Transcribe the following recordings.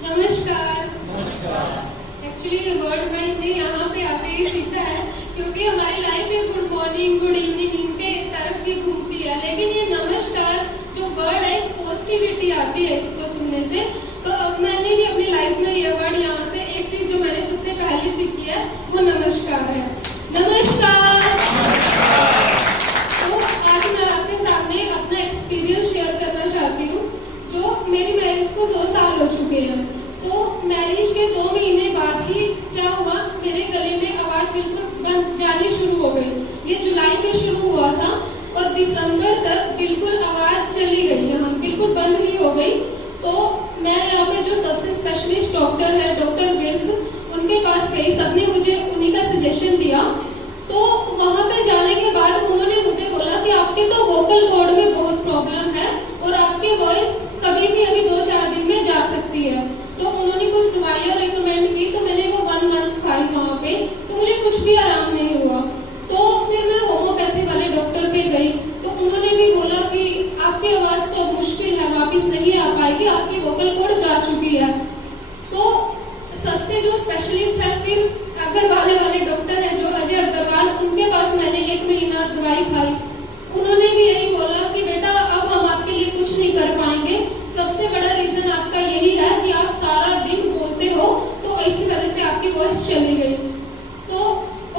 नमस्कार। एक्चुअली ये वर्ड मैंने यहाँ पे आके ही सीखा है, क्योंकि हमारी लाइफ में गुड मॉर्निंग, गुड इवनिंग इनके तरफ भी घूमती है, लेकिन ये नमस्कार जो वर्ड है पॉजिटिविटी आती है इसको सुनने से। तो मैंने भी अपनी लाइफ में ये वर्ड यहाँ से एक चीज जो मैंने सबसे पहले सीखी है वो नमस्कार है। नमस्कार। तो आज मैं आपके सामने अपना एक्सपीरियंस शेयर करना चाहती हूँ। जो मेरी मैरिज को 2 साल हो चुके हैं, तो मैरिज के 2 महीने बाद ही क्या हुआ, मेरे गले में आवाज बिल्कुल बंद जानी शुरू हो गई। ये जुलाई में शुरू हुआ था और दिसंबर तक बिल्कुल आवाज चली गई, यहाँ बिल्कुल बंद ही हो गई। तो मैं यहाँ पे जो सबसे स्पेशलिस्ट डॉक्टर है, डॉक्टर विर्क, उनके पास गई। सबने मुझे उन्हीं का सजेशन दिया। तो वहाँ पे जाने के बाद उन्होंने मुझे बोला कि आपके तो वोकल कॉर्ड में बहुत प्रॉब्लम है और आपकी वॉइस कभी भी अभी 2-4 दिन में जा सकती है। तो उन्होंने कुछ दवाइयाँ रिकमेंड की, तो मैंने वो 1 मंथ खाई वहाँ पे, तो मुझे कुछ भी आराम नहीं हुआ। तो फिर मैं होम्योपैथी वाले डॉक्टर पे गई, तो उन्होंने भी बोला कि आपकी आवाज तो मुश्किल है, वापिस नहीं आ पाएगी, आपकी वोकल कॉर्ड जा चुकी है। तो सबसे जो स्पेशलिस्ट है फिर अग्रवाल वाले डॉक्टर है जो अजय अग्रवाल, उनके पास मैंने 1 महीना दवाई खाई। उन्होंने भी यही बोला कि बेटा अब हम आपके लिए कुछ नहीं कर पाएंगे, सबसे बड़ा रीजन आपका यही है कि आप सारा दिन बोलते हो, तो इसी वजह से आपकी वॉइस चली गई। तो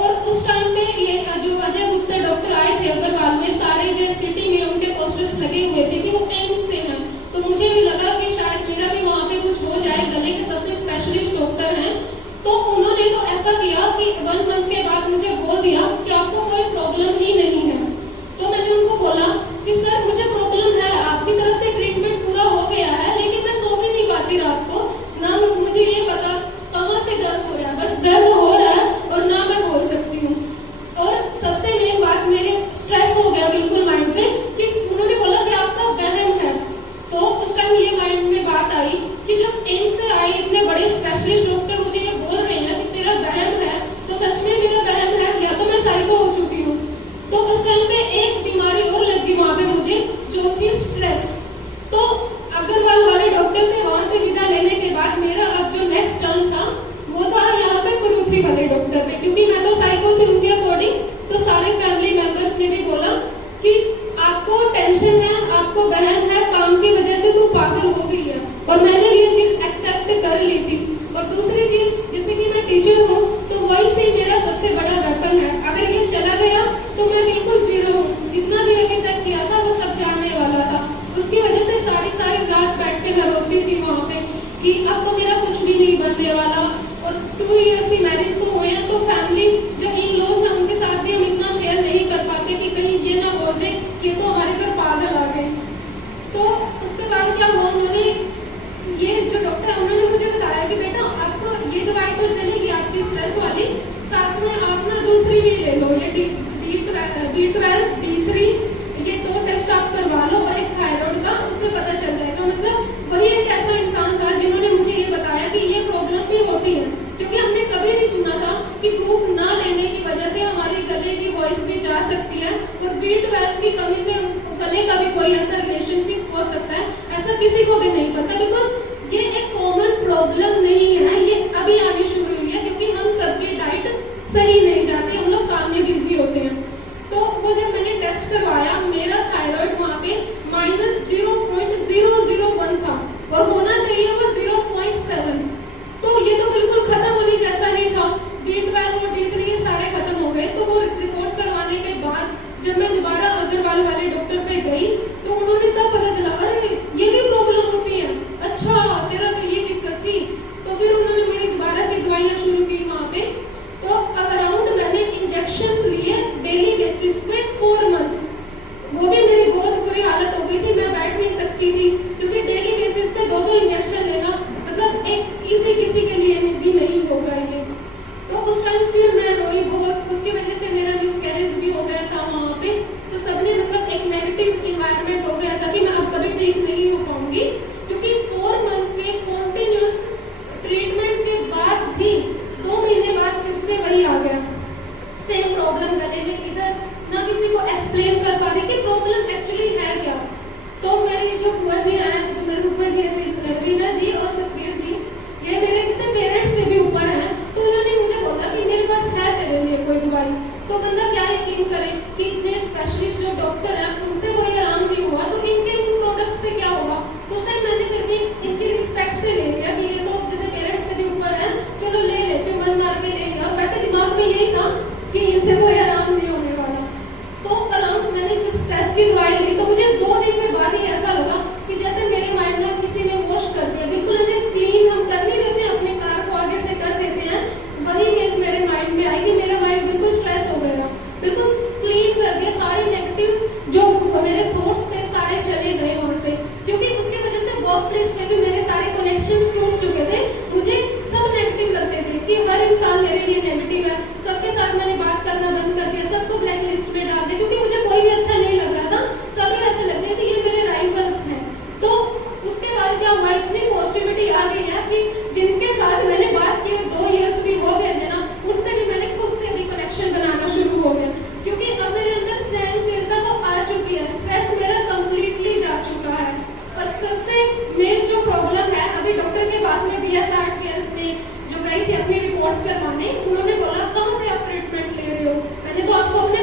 और उस टाइम पे ये जो अजय गुप्ता डॉक्टर आए थे अग्रवाल में, सारे जो सिटी में उनके पोस्टर्स लगे हुए थे कि वो एम्स से हैं। तो मुझे भी लगा कि शायद मेरा भी वहाँ पे कुछ हो जाए, गले के सबसे स्पेशलिस्ट डॉक्टर हैं। तो उन्होंने तो ऐसा किया कि 1 मंथ के बाद मुझे बोल दिया कि आपको कोई प्रॉब्लम ही नहीं है। तो मैंने उनको बोला कि सर मुझे प्रॉब्लम है, आपकी तरफ से ट्रीटमेंट पूरा हो गया है, लेकिन मैं सो भी नहीं पाती रात को, ना मुझे ये पता कहाँ से दर्द हो रहा है, बस दर्द हो रहा है और ना मैं बोल सकती हूँ। और सबसे मेन बात, मेरे स्ट्रेस हो गया बिल्कुल माइंड पे कि उन्होंने बोला कि आपका वहम है। तो उस टाइम ये माइंड में बात आई कि जब एम्स से आए इतने बड़े स्पेशलिस्ट डॉक्टर मुझे ये बोल रहे हैं कि तेरा वहम है, तो सच में मेरा वहम है या तो मैं साइको हो चुकी हूँ। तो उस टाइम पे एक बीमारी और लग गई वहाँ पे मुझे, जो थी स्ट्रेस। तो अग्रवाल वाले डॉक्टर से वहाँ से विदा लेने के बाद मेरा अब जो नेक्स्ट टर्न था वो था यहाँ पे परूथी वाले डॉक्टर पे, क्योंकि मैं तो साइको थी उनके अकॉर्डिंग। तो सारे फैमिली मेंबर्स ने भी बोला कि आपको टेंशन है, आपको बहन है, काम की वजह से तू पागल हो गई है। और मैंने ये चीज एक्सेप्ट कर ली थी। और दूसरी चीज, जैसे कि मैं टीचर हूँ, तो वही से मेरा सबसे बड़ा वेपन है। अगर ये चला गया तो मैं बिल्कुल जीरो हूँ, जितना भी अभी तक किया था वो सब जाने वाला था। उसकी वजह से सारी रात बैठ के मैं रोती थी वहाँ पे कि अब तो मेरा कुछ भी नहीं बनने वाला। और 2 इयर्स ही मैरिज को हुए हैं, तो फैमिली जो इन लॉज है उनके साथ भी हम इतना शेयर नहीं कर पाते कि कहीं ये ना बोल दे कि तो हमारे घर पागल आ गए। तो उसके बाद क्या हुआ, उन्होंने ये जो डॉक्टर है उन्होंने मुझे बताया कि बेटा आपको ये दवाई तो चलेगी आपकी स्ट्रेस वाली, साथ में आप ना दूसरी भी ले लो, ये B12, D3, ये 2 टेस्ट आप करवा लो और एक थायराइड का, उससे पता चल जाएगा। मतलब वही एक ऐसा इंसान था जिन्होंने मुझे ये बताया कि ये प्रॉब्लम भी होती है, क्योंकि हमने कभी नहीं सुना था कि धूप ना लेने की वजह से हमारे गले की वॉइस भी जा सकती है और B12 की कमी से गले का भी कोई ऐसा रिलेशनशिप हो सकता है। ऐसा किसी को भी नहीं पता, बिकॉज ये एक कॉमन प्रॉब्लम नहीं है, ये अभी आनी शुरू हुई है, क्योंकि हम सबकी डाइट सही नहीं जाती, हम लोग काम में बिजी होते हैं। तो वो जब मैंने टेस्ट करवाया, मेरा थायराइड वहाँ पे -0.001 था और होना चाहिए वो 0.7। तो ये तो बिल्कुल खत्म होने जैसा ही था। B12 और D3 ये सारे खत्म हो गए। तो वो रिपोर्ट करवाने के बाद जब मैं दोबारा अग्रवाल वाले डॉक्टर पे गई, तो उन्होंने तब पता चला अरे ये भी प्रॉब्लम होती है, अच्छा तेरा तो ये दिक्कत थी। तो फिर उन्होंने मेरी दोबारा से दवाइयाँ शुरू की वहाँ पे। तो अराउंड मैंने इंजेक्शंस लिए डेली बेसिस पे 4 मंथ्स। वो भी मेरी बहुत बुरी हालत हो गई थी, मैं वर्क प्लेस में भी मेरे सारे कनेक्शंस टूट चुके थे, मुझे सब नेगेटिव लगते थे कि हर इंसान मेरे लिए नेगेटिव है, सबके साथ मैंने बात करना बंद कर दिया, सबको ब्लैक लिस्ट में डाल दिया, क्योंकि मुझे कोई भी अच्छा नहीं लग रहा था, सभी ऐसे लगते थे ये मेरे राइवल्स हैं। तो उसके बाद क्या हुआ, इतनी पॉजिटिविटी आ गई है कि जिनके साथ मैंने बात की 2 इयर्स भी हो गए थे ना, उनसे भी मैंने खुद से भी कनेक्शन बनाना शुरू हो गया, क्योंकि अब मेरे अंदर सहनशीलता तो आ चुकी है, स्ट्रेस मेरा कंप्लीटली जा चुका है। और सबसे मेन जो प्रॉब्लम है, अभी डॉक्टर के पास में BS आर्ट केयर में जो गई थी अपनी रिपोर्ट करवाने, उन्होंने बोला कहाँ से आप ट्रीटमेंट ले रहे हो, मैंने तो आपको अपने